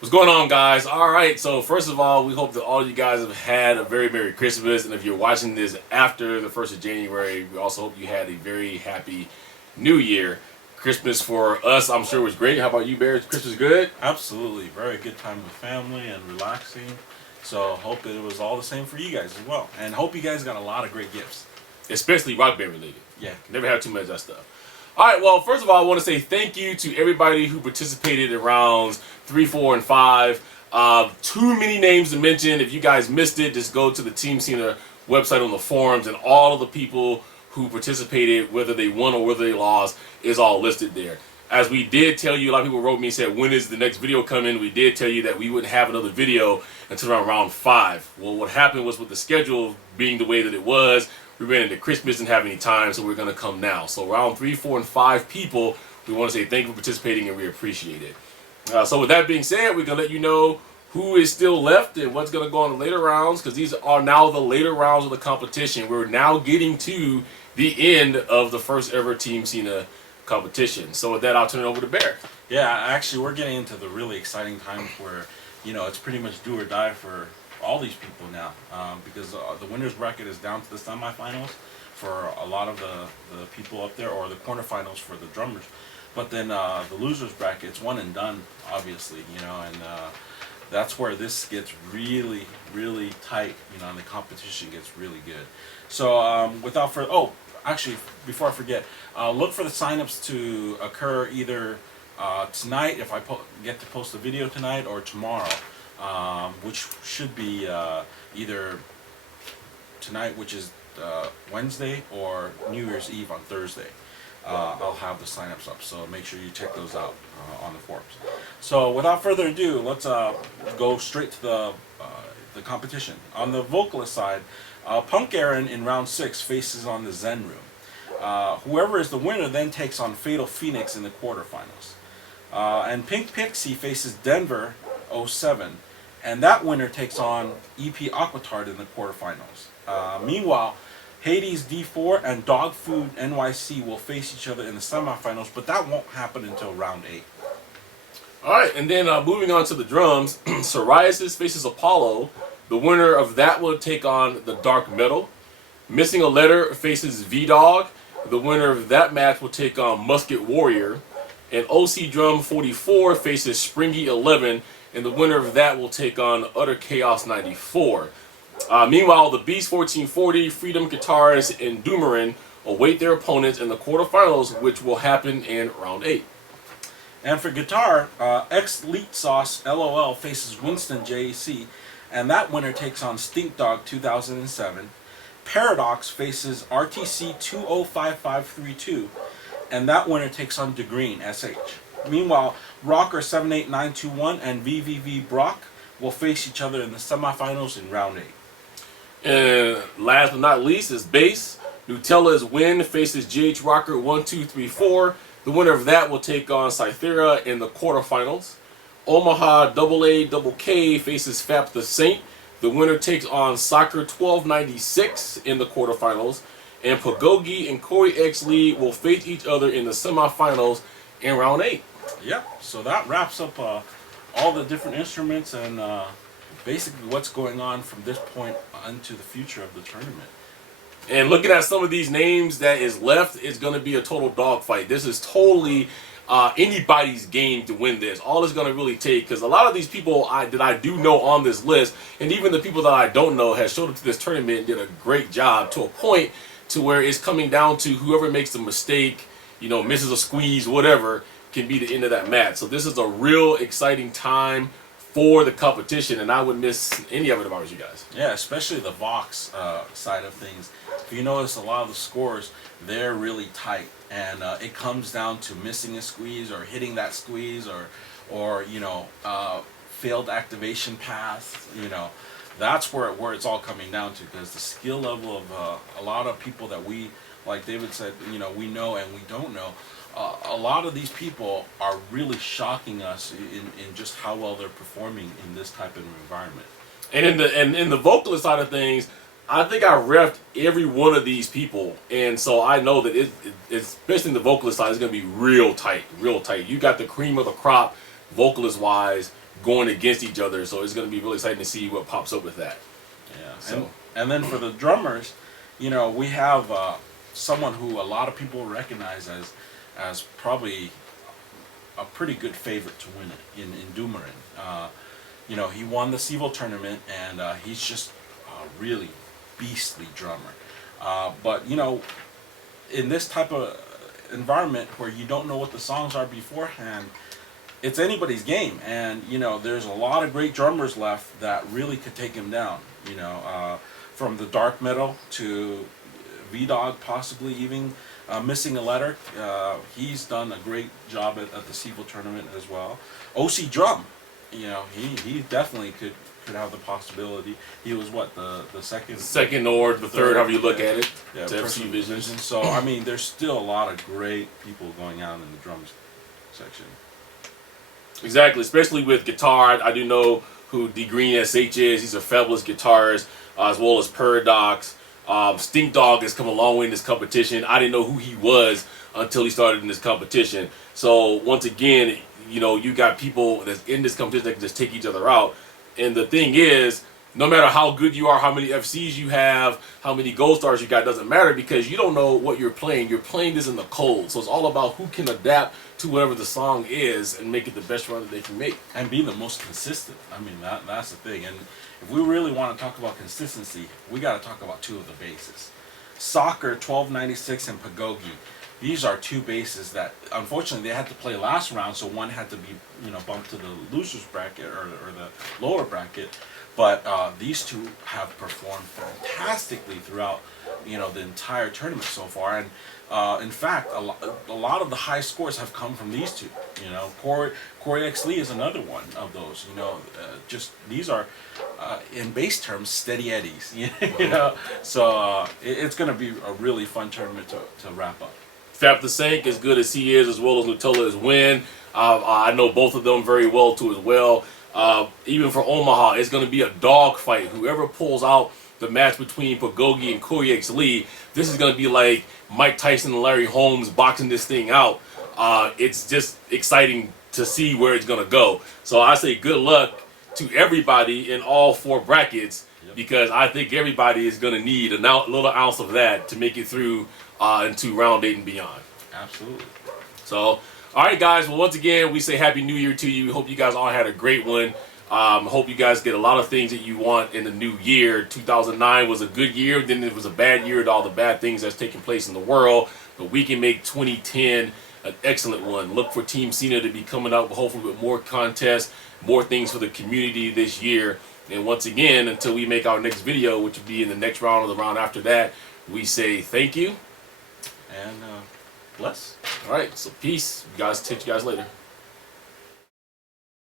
What's going on, guys? All right, so first of all, we hope that all you guys have had a very Merry Christmas, and if you're watching this after the 1st of January, we also hope you had a very happy New Year. Christmas for us, I'm sure, was great. How about you, Bear? Christmas good? Absolutely. Very good time with family and relaxing. So hope it was all the same for you guys as well. And hope you guys got a lot of great gifts. Especially Rockband related. Yeah. Never have too much of that stuff. All right, well, first of all, I want to say thank you to everybody who participated in rounds 3, 4, and 5. Too many names to mention. If you guys missed it, just go to the Team Cena website on the forums, and all of the people who participated, whether they won or whether they lost, is all listed there. As we did tell you, a lot of people wrote me and said, when is the next video coming? We did tell you that we wouldn't have another video until around round 5. Well, what happened was, with the schedule being the way that it was, we ran into Christmas and didn't have any time, so we're going to come now. So round 3, 4, and 5 people, we want to say thank you for participating, and we appreciate it. So with that being said, we're going to let you know who is still left and what's going to go on the later rounds, because these are now the later rounds of the competition. We're now getting to the end of the first ever Team Cena competition. So with that, I'll turn it over to Bear. Yeah, actually, we're getting into the really exciting time where, it's pretty much do or die for all these people now, because the winner's bracket is down to the semifinals for a lot of the people up there, or the quarterfinals for the drummers. But then the losers bracket, it's one and done, obviously, and that's where this gets really, really tight, and the competition gets really good. So without further, actually, before I forget, look for the signups to occur either tonight, if I get to post the video tonight, or tomorrow, which should be either tonight, which is Wednesday, or New Year's Eve on Thursday. I'll have the signups up, so make sure you check those out on the forums. So without further ado, let's go straight to the competition. On the vocalist side, Punk Aaron in round 6 faces on the Zen Room. Whoever is the winner then takes on Fatal Phoenix in the quarterfinals. And Pink Pixie faces Denver 07, and that winner takes on EP Aquatard in the quarterfinals. Meanwhile, Hades D4 and Dog Food NYC will face each other in the semifinals, but that won't happen until round 8. Alright, and then moving on to the drums, Psoriasis faces Apollo. The winner of that will take on the Dark Metal. Missing a Letter faces V-Dog. The winner of that match will take on Musket Warrior. And OC Drum 44 faces Springy 11, and the winner of that will take on Utter Chaos 94. Meanwhile, the Beast 1440, Freedom Guitars, and Doomerin await their opponents in the quarterfinals, which will happen in round 8. And for guitar, X-Leet Sauce LOL faces Winston JAC, and that winner takes on Stink Dog 2007. Paradox faces RTC 205532, and that winner takes on DeGreen SH. Meanwhile, Rocker 78921 and VVV Brock will face each other in the semifinals in round 8. And last but not least is Bass. Nutella's Win faces GH Rocker 1234. The winner of that will take on Cythera in the quarterfinals. Omaha AA K faces Fap the Saint. The winner takes on Soccer 1296 in the quarterfinals. And Pagogi and Corey X Lee will face each other in the semifinals in round 8. Yep, so that wraps up all the different instruments and basically what's going on from this point into the future of the tournament. And looking at some of these names that is left, it's going to be a total dogfight. This is totally anybody's game to win this. All it's going to really take, because a lot of these people that I do know on this list, and even the people that I don't know, has showed up to this tournament and did a great job, to a point to where it's coming down to whoever makes the mistake, misses a squeeze, whatever, can be the end of that match. So this is a real exciting time for the competition, and I wouldn't miss any of it if I was you guys. Yeah, especially the Vox side of things. If you notice, a lot of the scores, they're really tight, and it comes down to missing a squeeze or hitting that squeeze, or failed activation path. That's where it's all coming down to, because the skill level of a lot of people that we, like David said, we know and we don't know. A lot of these people are really shocking us in just how well they're performing in this type of environment. And in the vocalist side of things, I think I refed every one of these people, and so I know that it's especially in the vocalist side, it's going to be real tight, real tight. You got the cream of the crop, vocalist wise, going against each other. So it's going to be really exciting to see what pops up with that. Yeah. So And then for the drummers, you know, we have someone who a lot of people recognize as probably a pretty good favorite to win it in Dumoulin. You know, he won the Civil tournament, and he's just a really beastly drummer. But you know, in this type of environment where you don't know what the songs are beforehand, it's anybody's game. And you know, there's a lot of great drummers left that really could take him down. You know, from the dark metal to V-Dog possibly even missing a letter. He's done a great job at the Civil tournament as well. OC Drum, you know, he definitely could have the possibility. He was what, the second or the third, however you look at it, yeah, to FC Vision. So I mean, there's still a lot of great people going out in the drums section. Exactly, especially with guitar. I do know who D Green SH is. He's a fabulous guitarist, as well as Paradox. Stink Dog has come a long way in this competition. I didn't know who he was until he started in this competition. So once again, you know, you got people that's in this competition that can just take each other out. And the thing is, no matter how good you are, how many FCs you have, how many gold stars you got, doesn't matter, because you don't know what you're playing. You're playing this in the cold. So it's all about who can adapt to whatever the song is and make it the best run that they can make. And be the most consistent. I mean, that's the thing. And if we really want to talk about consistency, we got to talk about two of the bases. Soccer, 1296, and Pagogi. These are two bases that, unfortunately, they had to play last round, so one had to be, you know, bumped to the losers bracket or the lower bracket. But these two have performed fantastically throughout, you know, the entire tournament so far. And in fact, a lot of the high scores have come from these two. You know, Corey X. Lee is another one of those. You know, just these are, in bass terms, steady eddies. You know, so it's going to be a really fun tournament to wrap up. Fap the Sank, as good as he is, as well as Nutella is Win. I know both of them very well too as well. Even for Omaha, it's going to be a dog fight. Whoever pulls out the match between Pagogi and Corey X. Lee, this is going to be like Mike Tyson and Larry Holmes boxing this thing out. It's just exciting to see where it's going to go. So I say good luck to everybody in all four brackets, because I think everybody is going to need a little ounce of that to make it through into round 8 and beyond. Absolutely. So, all right, guys. Well, once again, we say Happy New Year to you. We hope you guys all had a great one. Hope you guys get a lot of things that you want in the new year. 2009 was a good year. Then it was a bad year with all the bad things that's taking place in the world. But we can make 2010 an excellent one. Look for Team Cena to be coming out, hopefully with more contests, more things for the community this year. And once again, until we make our next video, which will be in the next round or the round after that, we say thank you. And bless. All right, so peace. You guys, catch you guys later.